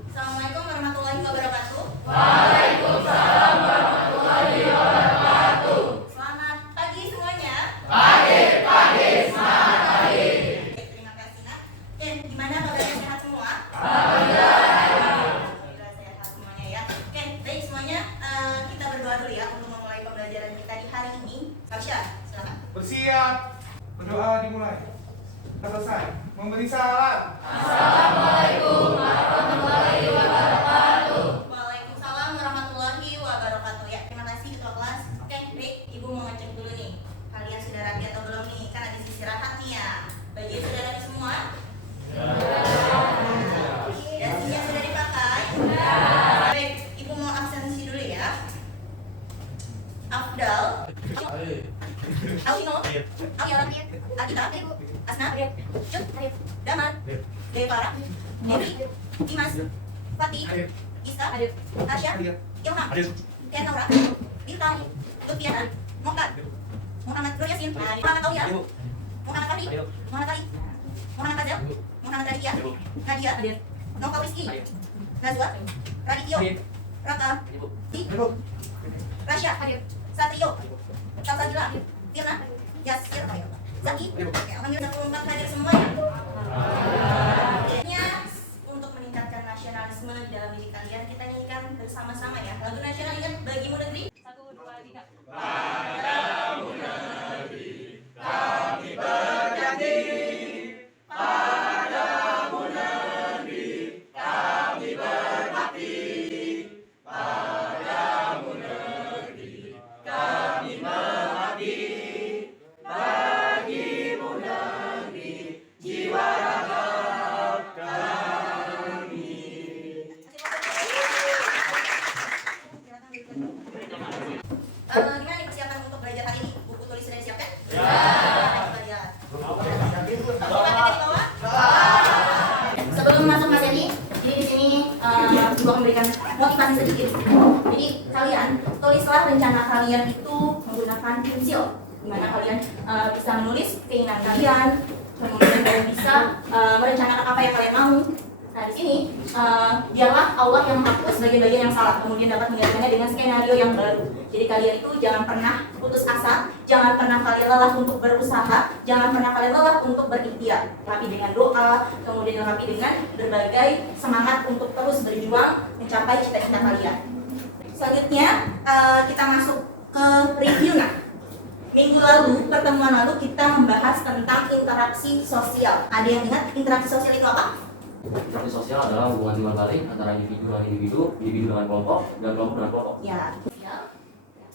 Assalamualaikum warahmatullahi wabarakatuh. Waalaikumsalam warahmatullahi wabarakatuh. Selamat pagi semuanya. Pagi, semangat pagi. Terima kasih nak. Oke, gimana kabarnya, sehat semua? Alhamdulillah. Sehat semuanya ya. Oke, baik semuanya. Kita berdoa dulu ya untuk memulai pembelajaran kita di hari ini. Tasya, silakan. Bersiap. Berdoa dimulai. Selesai. Memberi salam. Assalamualaikum warahmatullahi wabarakatuh. Waalaikumsalam warahmatullahi wabarakatuh. Ya, terima kasih ketua kelas. Oke, baik. Ibu mau ngecek dulu nih. Kalian sudah rapi atau belum nih? Kan habis istirahat nih ya. Baju sudah rapi semua? Dasinya sudah dipakai? Baik, Ibu mau absensi dulu ya. Afdal, Alino, Alia, Agita, Asna, Cut, Damar, Devara, Devi, Dimas, Fatih, Isa, Tasya, Ilham, Kenaura, Bintang, Lutfiana, Mokat, Muhammad Nur Yasin, Muhammad Aulia, Muhammad Fahri, Muhammad Fahri, Muhammad Fazel, Muhammad Raditya, Nadia, Nova Rizky, Nazwa, Radityo, Raka, Di, Rasya, Satrio, Salsabila, Firna, Yasir, Zaki. Oke, alhamdulillah 64 hadir semua ya. Akhirnya untuk meningkatkan nasionalisme dalam diri kalian, kita nyanyikan bersama-sama ya. Lagu nasional ingat Bagimu Negeri. 1, 2, 3. Padamu negeri kami berjanji. Padamu negeri kami berbakti. Padamu negeri kami mengabdi. Bagimu negeri jiwa raga kami. Gimana nih persiapan untuk belajar hari ini? Buku tulis sudah disiapkan? Ya. Sebelum masuk materi, jadi di sini juga memberikan motivasi sedikit. Jadi kalian tulislah rencana kalian itu menggunakan pensil, di mana kalian bisa menulis keinginan kalian, kemudian kalian bisa merencanakan apa yang kalian mau. Nah di sini biarlah Allah yang menghapus bagian-bagian yang salah, kemudian dapat menggantikannya dengan skenario yang baru. Jadi kalian itu jangan pernah putus asa, jangan pernah kalian lelah untuk berusaha, jangan pernah kalian lelah untuk berikhtiar. Tapi dengan doa, kemudian dilengkapi dengan berbagai semangat untuk terus berjuang mencapai cita-cita kalian. Selanjutnya kita masuk ke review nah. Minggu lalu, pertemuan lalu kita membahas tentang interaksi sosial. Ada yang ingat interaksi sosial itu apa? Interaksi sosial adalah hubungan timbal balik antara individu dengan individu, individu dengan kelompok, dan kelompok dengan kelompok. Ya, sosial.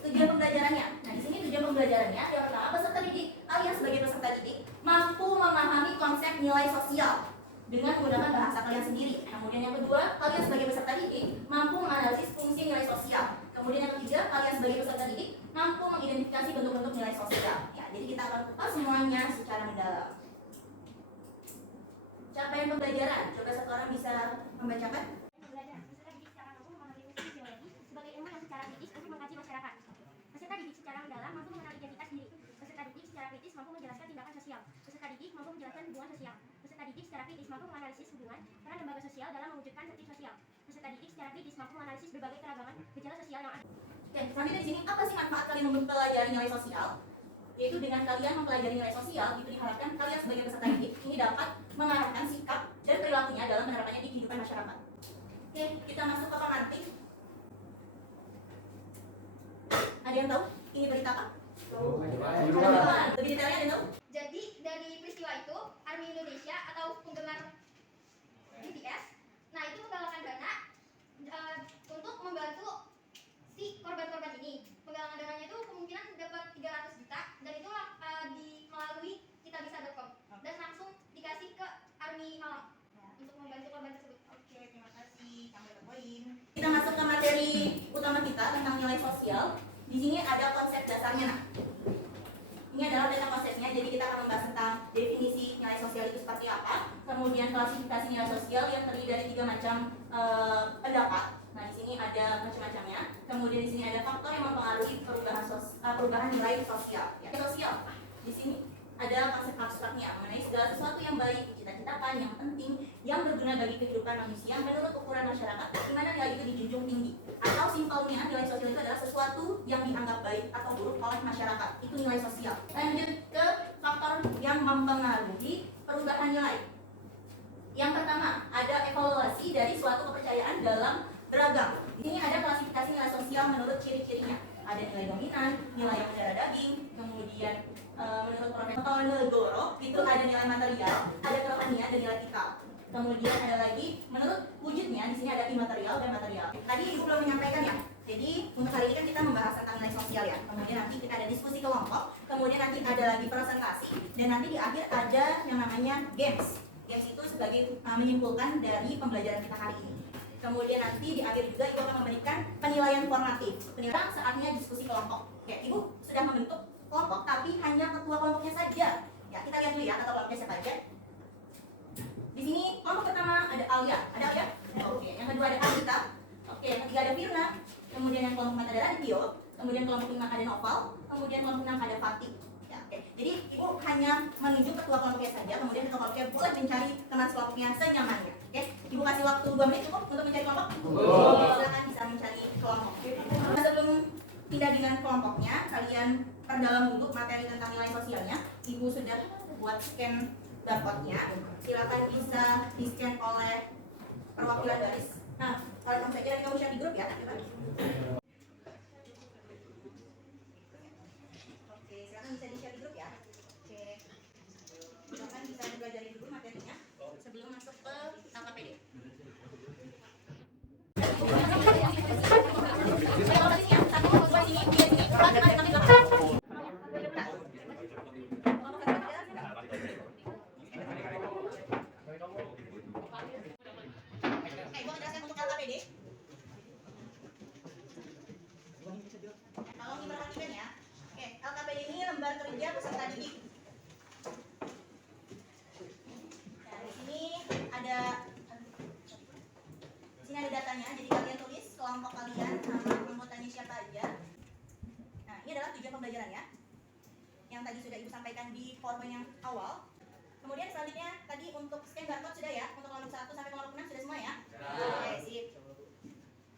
Tujuan pembelajarannya. Nah, di sini tujuan pembelajarannya yang pertama, peserta didik, kalian sebagai peserta didik mampu memahami konsep nilai sosial dengan menggunakan bahasa kalian sendiri. Kemudian yang kedua, kalian sebagai peserta didik mampu menganalisis fungsi nilai sosial. Kemudian yang ketiga, kalian sebagai peserta didik mampu mengidentifikasi bentuk-bentuk nilai sosial. Ya, jadi kita akan kupas semuanya secara mendalam. Capaian pembelajaran, coba satu orang bisa membacakan. Peserta didik secara mampu memahami fungsi sosiologi sebagai ilmu yang secara kritis untuk mengkaji masyarakat. Peserta didik secara mendalam mampu mengenal identitas diri. Peserta didik secara kritis mampu menjelaskan tindakan sosial. Peserta didik mampu menjelaskan hubungan sosial. Peserta didik secara kritis mampu menganalisis hubungan peran lembaga sosial dalam mewujudkan tertib sosial. Peserta didik secara kritis mampu menganalisis berbagai keragaman gejala sosial yang ada. Oke, selanjutnya di sini apa sih manfaat kalian mempelajari nilai sosial? Yaitu dengan kalian mempelajari nilai sosial, itu diharapkan kalian sebagai peserta didik ini dapat mengarahkan sikap dan perilakunya dalam menerapkannya di kehidupan masyarakat. Oke, kita masuk ke pemantik. Ada yang tahu ini berita apa? Lebih detailnya ada yang tahu? Jadi dari peristiwa itu, Army Indonesia atau penggemar BTS, nah itu menggalakkan dana untuk membantu si korban-korban ini. Penggalangan dananya itu kemungkinan dapat 300 juta dan itu melalui kitabisa.com dan langsung dikasih ke Army Malang untuk membantu korban tersebut. Oke, terima kasih. Sampai ke poin. Kita masuk ke materi utama kita tentang nilai sosial. Di sini ada konsep dasarnya nah. Ini adalah data konsepnya, jadi kita akan membahas tentang definisi nilai sosial itu seperti apa, kemudian klasifikasi nilai sosial yang terdiri dari 3 macam pendapat. Nah, di sini ada macam-macamnya. Kemudian di sini ada faktor yang mempengaruhi perubahan nilai sosial. Ya, sosial. Di sini ada konsep abstraknya mengenai segala sesuatu yang baik, cita-citakan, yang penting, yang berguna bagi kehidupan manusia menurut ukuran masyarakat, di mana nilai itu dijunjung tinggi. Atau simpelnya, nilai sosial itu adalah sesuatu yang dianggap baik atau buruk oleh masyarakat. Itu nilai sosial. Lanjut ke faktor yang mempengaruhi perubahan nilai. Yang pertama, ada evaluasi dari suatu kepercayaan dalam beragam. Di sini ada klasifikasi nilai sosial menurut ciri-cirinya. Ada nilai dominan, nilai yang mendarah daging, kemudian menurut Profesor Negoro itu ada nilai material, ada kerohanian dan nilai etika. Kemudian ada lagi menurut wujudnya, di sini ada imaterial dan material. Tadi Ibu belum menyampaikan ya. Jadi untuk hari ini kan kita membahas tentang nilai sosial ya. Kemudian nanti kita ada diskusi kelompok, kemudian nanti ada lagi presentasi, dan nanti di akhir ada yang namanya games. Games itu sebagai menyimpulkan dari pembelajaran kita hari ini. Kemudian nanti di akhir juga Ibu akan memberikan penilaian formatif. Penilaian saatnya diskusi kelompok. Oke, Ibu sudah membentuk kelompok tapi hanya ketua kelompoknya saja. Ya, kita lihat dulu ya ketua kelompoknya siapa aja. Di sini kelompok pertama ada Alia. Ada Alia? Oke, yang kedua ada Anita. Oke, yang ketiga ada Firna. Kemudian yang kelompok 4 ada Radityo. Kemudian kelompok 5 ada Noval. Kemudian kelompok 6 ada Fatih. Ya, oke. Jadi Ibu hanya menunjuk ketua kelompoknya saja. Kemudian ketua kelompoknya boleh mencari teman kelompoknya senyamannya. Oke, Ibu kasih waktu 2 menit cukup untuk mencari kelompok. Silakan bisa mencari kelompok. Nah, sebelum pindah dengan kelompoknya, kalian perdalam dulu materi tentang nilai sosialnya. Ibu sudah buat scan barcode-nya. Silakan bisa di-scan oleh perwakilan baris. Nah, kalau saya kira kamu share di grup ya. Coba. Oke, silakan bisa di-share di grup ya. Oke. Silakan bisa belajar dulu materinya sebelum masuk ke LKPD. Tolong diperhatikan ya. Oke, LKPD ini lembar kerja peserta didik. Nah, di sini ada datanya. Jadi kalian tulis kelompok kalian, nama anggotanya siapa aja. Nah, ini adalah tujuan pembelajarannya. Yang tadi sudah Ibu sampaikan di PowerPoint yang awal. Kemudian selanjutnya tadi untuk scan barcode sudah ya. Untuk kelompok 1 sampai kelompok 6 sudah semua ya? Oke, sip.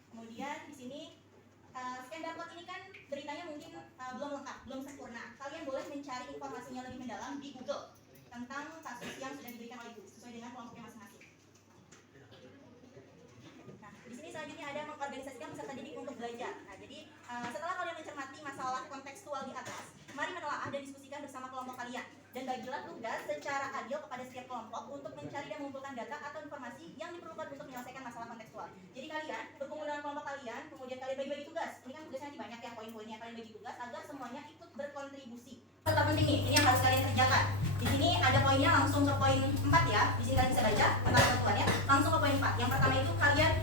Kemudian di sini scan barcode ini kan beritanya mungkin belum lengkap, belum sempurna. Kalian boleh mencari informasinya lebih mendalam di Google tentang kasus yang sudah diberikan oleh Ibu sesuai dengan kelompoknya masing-masing. Nah, di sini selanjutnya ada mengorganisasikan peserta didik untuk belajar. Nah, jadi setelah kalian mencermati masalah kontekstual di atas, mari menelaah dan diskusikan bersama kelompok kalian. Dan bagilah tugas secara adil kepada setiap kelompok untuk mencari dan mengumpulkan data atau informasi yang diperlukan untuk menyelesaikan masalah kontekstual. Jadi kalian berkumpul dengan kelompok kalian, kemudian kalian bagi-bagi tugas. Ini kan tugasnya nanti banyak ya, poin-poinnya kalian bagi tugas agar semuanya ikut berkontribusi. Tetap penting nih, ini yang harus kalian kerjakan. Di sini ada poinnya langsung ke poin 4 ya. Di sini kalian bisa baca tentang ketentuannya. Langsung ke poin 4. Yang pertama itu kalian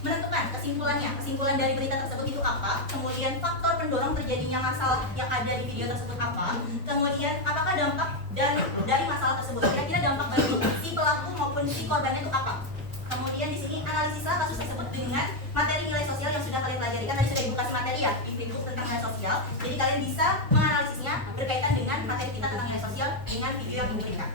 menentukan kesimpulan dari berita tersebut itu apa, kemudian faktor pendorong terjadinya masalah yang ada di video tersebut apa, kemudian apakah dampak dari masalah tersebut, kira-kira dampak bagi si pelaku maupun si korbannya itu apa. Kemudian di sini analisislah kasus tersebut dengan materi nilai sosial yang sudah kalian pelajari. Kan tadi sudah Ibu kasih materi ya di video tentang nilai sosial, jadi kalian bisa menganalisisnya berkaitan dengan materi kita tentang nilai sosial dengan video yang Ibu berikan.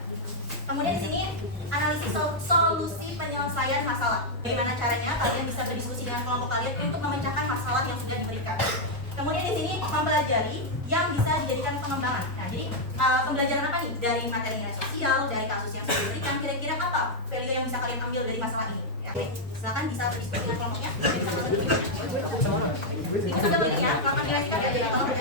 Kemudian di sini analisis solusi penyelesaian masalah. Bagaimana caranya kalian bisa berdiskusi dengan kelompok kalian untuk memecahkan masalah yang sudah diberikan. Kemudian di sini mempelajari yang bisa dijadikan pengembangan. Nah, jadi pembelajaran apa nih dari materi nilai sosial, dari kasus yang sudah diberikan, kira-kira apa value yang bisa kalian ambil dari masalah ini? Oke, silakan bisa berdiskusi dengan kelompoknya. Ini sudah begini ya, kelompok nilai sosial ya, jadi kelompok.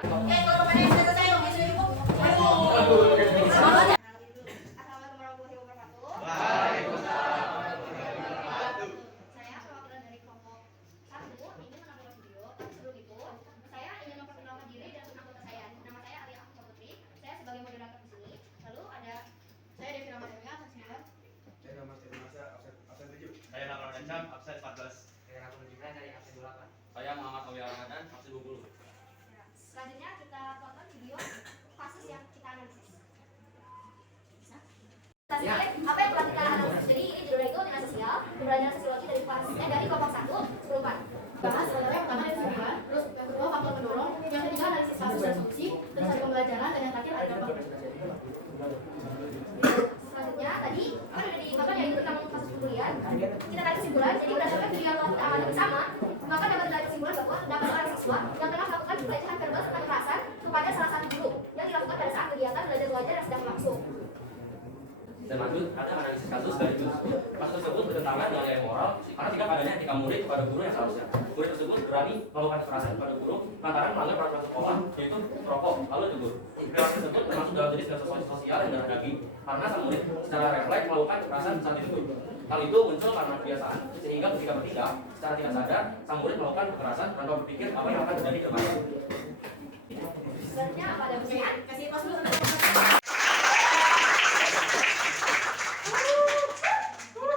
Kalau kemana yang sudah selesai, yang sudah cukup. Assalamualaikum warahmatullahi wabarakatuh. Saya perwakilan dari kelompok 1 ingin menampilkan video. Tapi sebelum itu, saya ingin memperkenalkan diri dan anggota saya. Nama saya Alia Afsa Putri. Saya sebagai moderator di sini. Lalu ada saya Devi Ramadhani, saksikan. Saya nama saya bersama, maka dapat ditarik kesimpulan bahwa terdapat orang siswa yang telah melakukan pelecehan verbal serta kekerasan kepada salah satu guru yang dilakukan pada saat kegiatan belajar mengajar yang sedang berlangsung. Dan lanjut, ada analisis kasus sekaligus. Kasus tersebut bertentangan dengan nilai moral karena tidak adanya etika murid kepada guru yang seharusnya. Murid tersebut berani melakukan kekerasan kepada guru lantaran melanggar peraturan sekolah, yaitu merokok lalu tegur. Perilaku tersebut termasuk dalam jenis kekerasan sosial yang darah daging karena sang murid secara refleks melakukan kekerasan saat ditegur. Hal itu muncul karena kebiasaan, sehingga ketika bertindak secara tidak sadar, sang murid melakukan kekerasan tanpa berpikir apa yang akan terjadi ke depannya. Sebenarnya apa ada pertanyaan? Kasih pos dulu.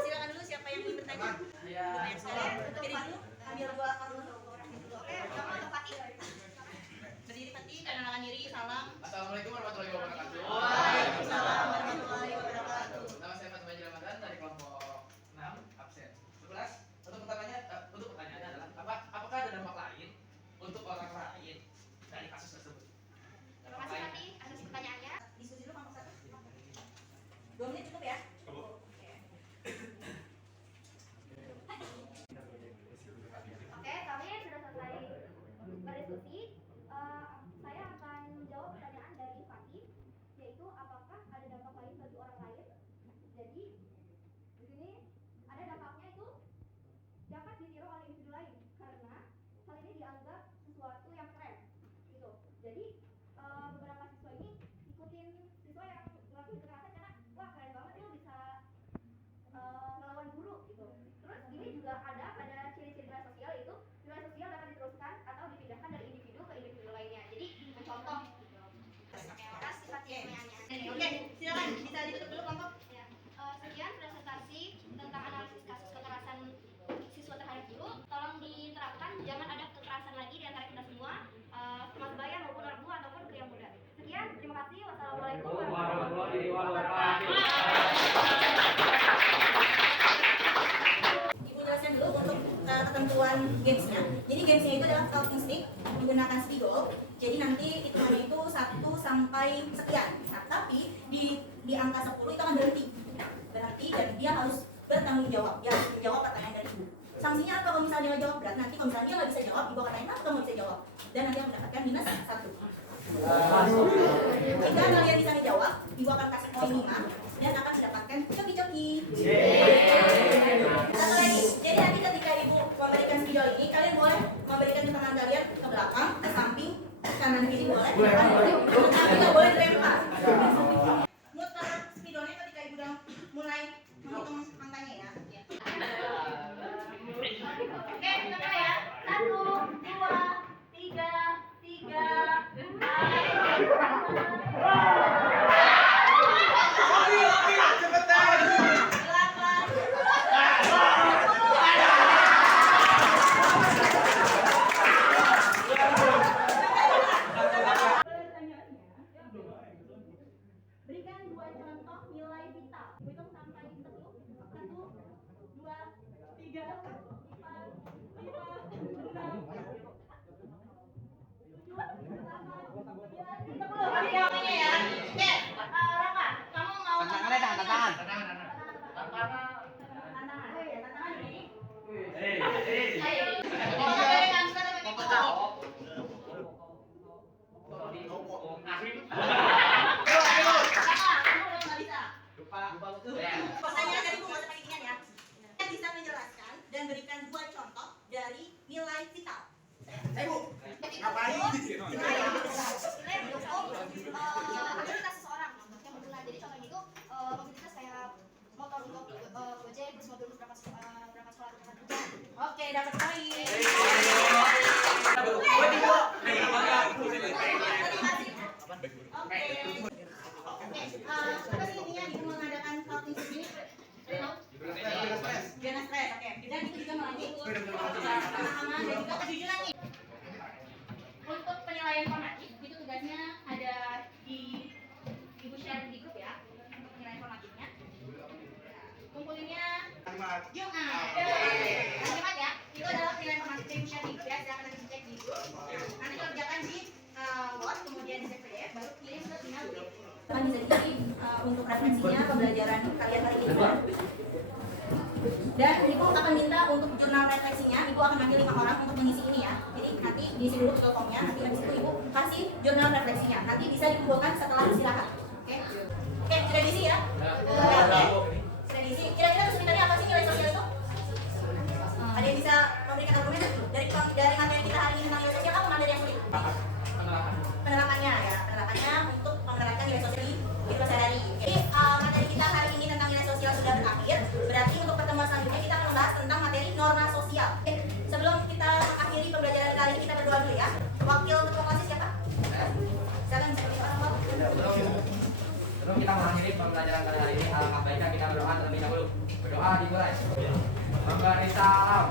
Silakan dulu siapa yang ingin bertanya. Banyak sekali. Berdiri dulu. Ambil dua kartu. Oke, pertama untuk Fatih. Berdiri Fatih, kenalkan diri, salam. Assalamualaikum warahmatullahi wabarakatuh. Waalaikumsalam warahmatullahi wabarakatuh. Nama saya Fatimah Ramadan dari kelompok 6 absen 11. Untuk pertanyaannya adalah apakah ada dampak lain untuk orang lain dari kasus tersebut? Terima kasih Fatih atas pertanyaannya. Diskusi dulu kelompok 1. 2 menit cukup ya? Oke, kami sudah selesai berdiskusi. Saya akan menjawab pertanyaan dari Fatih, yaitu apakah ada dampak lain bagi orang lain. Jadi di sini ada dampaknya itu dapat ditiru oleh individu lain karena hal ini dianggap sesuatu yang keren gitu. Jadi beberapa siswa ini ikutin siswa yang ngelakuin kekerasan karena wah keren banget ya bisa melawan guru gitu. Terus ini juga ada pada ciri-ciri nilai sosial, yaitu nilai sosial dapat diteruskan atau dipindahkan dari individu ke individu lainnya. Jadi mencontoh gitu. Oke, makasih Fatih pertanyaannya. Oke, silakan bisa ditutup dulu kelompok. Ya, sekian presentasi tentang analisis kasus kekerasan siswa terhadap guru. Tolong diterapkan, jangan ada kekerasan lagi di antara kita semua, termasuk bayi maupun orang tua ataupun pria muda. Sekian, terima kasih. Wassalamualaikum warahmatullahi wabarakatuh. Ibu jelaskan dulu untuk ketentuan gamesnya. Jadi gamesnya itu adalah talking stick menggunakan spigol. Jadi nanti hitungannya itu 1 sampai sekian. Nah, tapi di angka 10 itu akan berhenti dan dia harus bertanggung jawab. Dia harus menjawab pertanyaan dari ibu. Sanksinya apa kalau misalnya dia nggak jawab berat? Nanti kalau misalnya dia nggak bisa jawab, ibu akan tanya kenapa kamu nggak bisa jawab, dan nanti akan mendapatkan minus 1. Jika kalian bisa menjawab, ibu akan kasih poin 5 dan akan mendapatkan coki-coki. Satu lagi, jadi nanti ketika ibu memberikan spidol ini, kalian boleh memberikan ke teman kalian ke belakang, ke samping, ke kanan kiri boleh, tapi nggak boleh dilempar. Muter spidolnya ketika ibu udah mulai menghitung angkanya ya. Oke, kita ya. 1, 2, 3, 4, 5. Berikan 2 contoh nilai vital. Hitung sampai 10. 1, 2, 3, 4, 5, 6, 7, 8, 9, 10. Oke, waktunya ya. Oke, Raka, kamu mau Tantangannya tantangan. Tantangan. Oh iya, tantangan ini. Ayo. Kita berikan surat tapi Kelompok vital. cowok. Raka, kamu udah nggak bisa. Lupa. Pertanyaan dari ibu nggak usah pakai ginian ya. Kalian bisa menjelaskan dan berikan 2 contoh dari nilai vital. Bu, ngapain di sini? Nilai mendukung aktivitas seseorang yang berguna. Jadi contohnya itu mobilitas kayak motor untuk Gojek, terus mobil untuk berangkat sekolah, berangkat kerja. Oke, dapat poin. Apa sih intinya di mengadakan talking stick ini? Reno? Biar stres, oke. Dan itu juga melatih pemahaman dan juga kejujuran nih. Untuk penilaian formatif, itu tugasnya ada di ibu share di grup ya. Penilaian formatifnya. Kumpulinnya Jumat. Jumat ya. Itu adalah penilaian formatif ibu share di grup ya. Silahkan nanti cek di grup. Nanti kerjakan di Word, kemudian di PDF, baru kirim ke email grup. Teman bisa jadi untuk referensinya pembelajaran kalian hari ini. Dan Ibu akan minta untuk jurnal refleksinya, Ibu akan manggil 5 orang untuk mengisi ini ya. Jadi nanti diisi dulu Google Form-nya, nanti habis itu Ibu kasih jurnal refleksinya. Nanti bisa dikumpulkan setelah istirahat. Oke? Oke, sudah diisi ya? Oke. Sudah diisi. Kira-kira kesulitannya apa sih nilai sosial itu? Ada yang bisa memberikan argumen dari materi kita hari ini tentang nilai sosial, apa materi yang sulit? Penerapannya ya, penerapannya untuk menerapkan nilai sosial di kehidupan sehari-hari. Jadi materi kita hari ini tentang nilai sosial sudah berakhir. Berarti untuk pertemuan selanjutnya kita akan membahas tentang materi norma sosial. Oke, sebelum kita mengakhiri pembelajaran kali ini kita berdoa dulu ya. Wakil ketua OSIS siapa? Silakan bisa berdoa orang Sebelum kita mengakhiri pembelajaran kali hari ini, alangkah baiknya kita berdoa terlebih dahulu. Berdoa dimulai. Memberi salam.